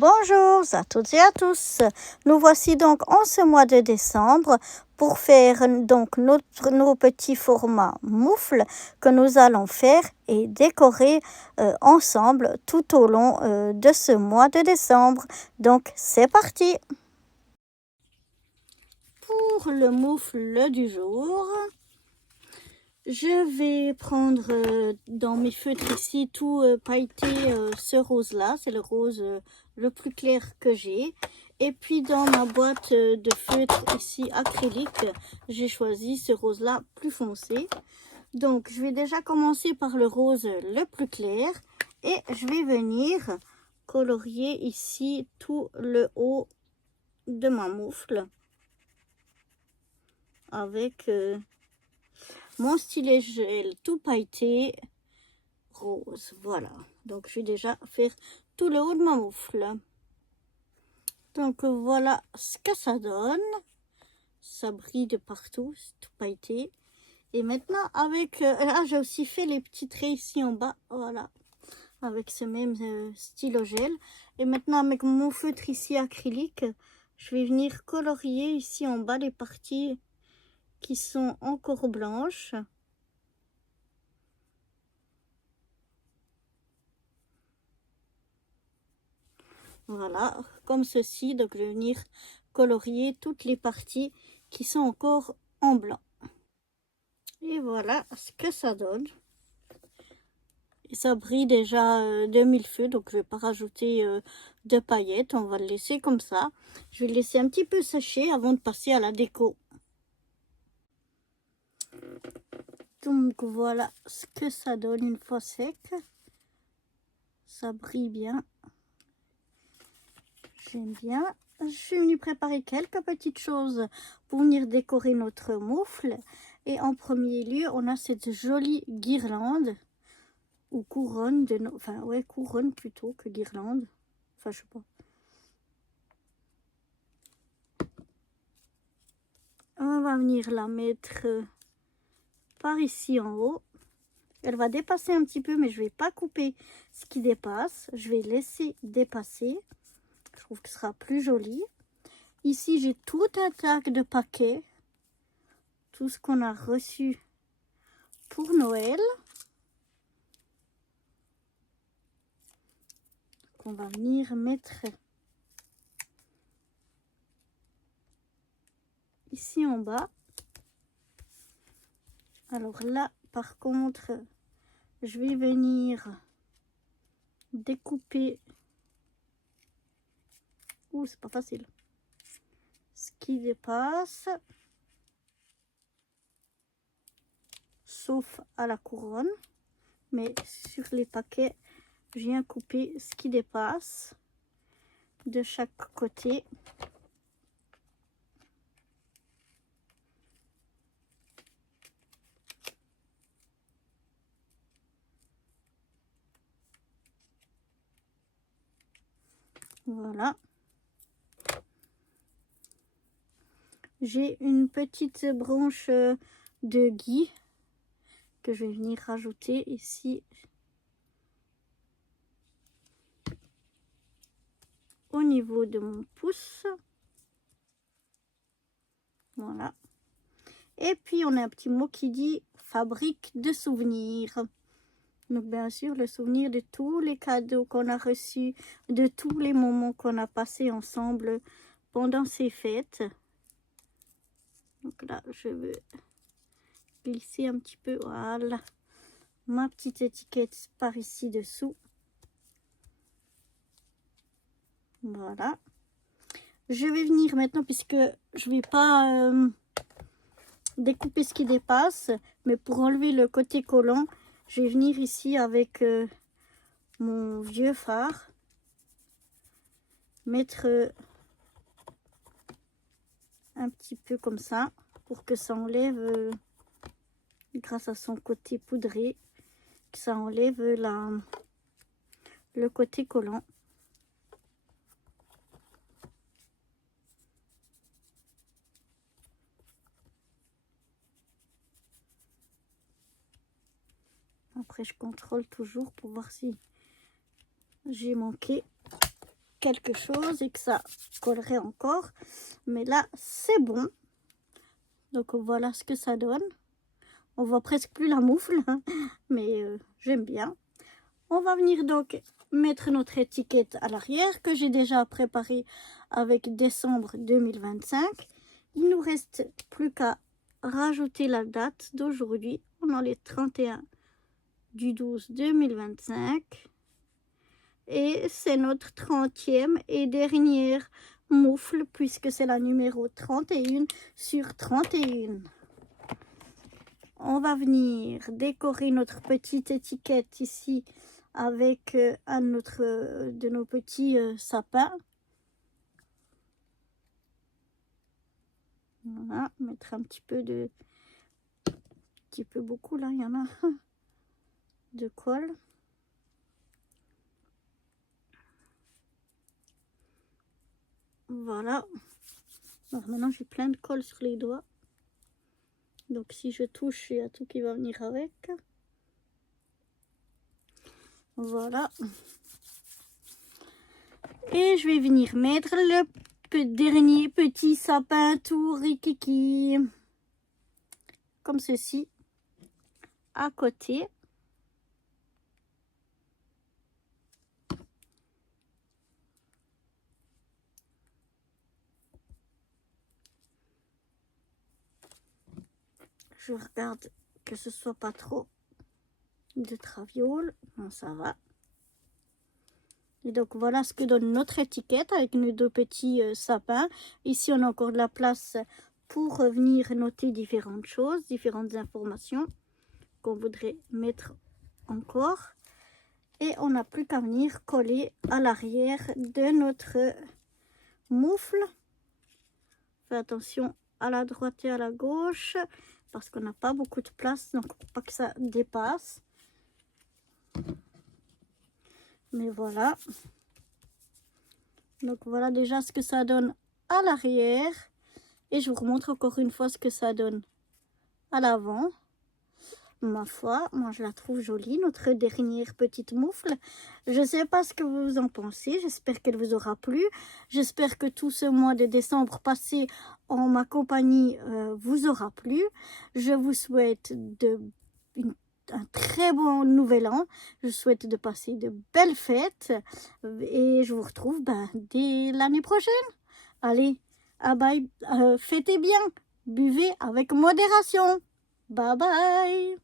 Bonjour à toutes et à tous. Nous voici donc en ce mois de décembre pour faire donc nos petits formats moufles que nous allons faire et décorer ensemble tout au long de ce mois de décembre. Donc c'est parti. Pour le moufle du jour, je vais prendre dans mes feutres ici tout pailleté ce rose là, c'est le rose le plus clair que j'ai. Et puis dans ma boîte de feutres ici acrylique, j'ai choisi ce rose là plus foncé. Donc je vais déjà commencer par le rose le plus clair et je vais venir colorier ici tout le haut de ma moufle avec mon stylet gel tout pailleté rose. Voilà, donc je vais déjà faire tout le haut de ma moufle. Donc voilà ce que ça donne. Ça brille de partout, c'est tout pailleté. Et maintenant avec là j'ai aussi fait les petits traits ici en bas, voilà, avec ce même stylo gel. Et maintenant avec mon feutre ici acrylique, je vais venir colorier ici en bas les parties qui sont encore blanches. Voilà, comme ceci. Donc je vais venir colorier toutes les parties qui sont encore en blanc. Et voilà ce que ça donne. Et ça brille déjà de mille feux, donc je vais pas rajouter de paillettes. On va le laisser comme ça. Je vais le laisser un petit peu sécher avant de passer à la déco. Donc voilà ce que ça donne une fois sec. Ça brille bien. J'aime bien. Je suis venue préparer quelques petites choses pour venir décorer notre moufle. Et en premier lieu, on a cette jolie guirlande ou couronne de enfin ouais, couronne plutôt que guirlande. Enfin, je sais pas. On va venir la mettre par ici en haut. Elle va dépasser un petit peu, mais je vais pas couper ce qui dépasse. Je vais laisser dépasser. Je trouve que ce sera plus joli. Ici, j'ai tout un tas de paquets. Tout ce qu'on a reçu pour Noël. Qu'on va venir mettre ici en bas. Alors là, par contre, je vais venir découper. Ouh, c'est pas facile. Ce qui dépasse. Sauf à la couronne. Mais sur les paquets, je viens couper ce qui dépasse de chaque côté. Voilà. J'ai une petite branche de gui que je vais venir rajouter ici au niveau de mon pouce. Voilà. Et puis on a un petit mot qui dit fabrique de souvenirs. Donc bien sûr le souvenir de tous les cadeaux qu'on a reçus, de tous les moments qu'on a passés ensemble pendant ces fêtes. Donc là je vais glisser un petit peu, voilà, ma petite étiquette par ici dessous. Voilà. Je vais venir maintenant, puisque je vais pas découper ce qui dépasse, mais pour enlever le côté collant, je vais venir ici avec mon vieux fard, mettre un petit peu comme ça, pour que ça enlève, grâce à son côté poudré, que ça enlève le côté collant. Après, je contrôle toujours pour voir si j'ai manqué quelque chose et que ça collerait encore. Mais là, c'est bon. Donc voilà ce que ça donne. On voit presque plus la moufle, hein, mais j'aime bien. On va venir donc mettre notre étiquette à l'arrière que j'ai déjà préparée avec décembre 2025. Il nous reste plus qu'à rajouter la date d'aujourd'hui. On est le 31 du 12 2025. Et c'est notre 30e et dernière moufle puisque c'est la numéro 31 sur 31. On va venir décorer notre petite étiquette ici avec un de nos petits sapins. Voilà, mettre un petit peu beaucoup là, il y en a de colle. Voilà. Alors maintenant j'ai plein de colle sur les doigts. Donc si je touche, il y a tout qui va venir avec. Voilà. Et je vais venir mettre le dernier petit sapin tout rikiki. Comme ceci. À côté. Je regarde que ce soit pas trop de traviole. Non, ça va. Et donc voilà ce que donne notre étiquette avec nos deux petits sapins. Ici on a encore de la place pour venir noter différentes choses, différentes informations qu'on voudrait mettre encore. Et on n'a plus qu'à venir coller à l'arrière de notre moufle. Fais attention à la droite et à la gauche parce qu'on n'a pas beaucoup de place, donc pour pas que ça dépasse. Mais voilà. Donc voilà déjà ce que ça donne à l'arrière. Et je vous remontre encore une fois ce que ça donne à l'avant. Ma foi, moi je la trouve jolie, notre dernière petite moufle. Je ne sais pas ce que vous en pensez, j'espère qu'elle vous aura plu. J'espère que tout ce mois de décembre passé en ma compagnie vous aura plu. Je vous souhaite un très bon nouvel an. Je souhaite de passer de belles fêtes. Et je vous retrouve dès l'année prochaine. Allez, bye, fêtez bien, buvez avec modération. Bye bye.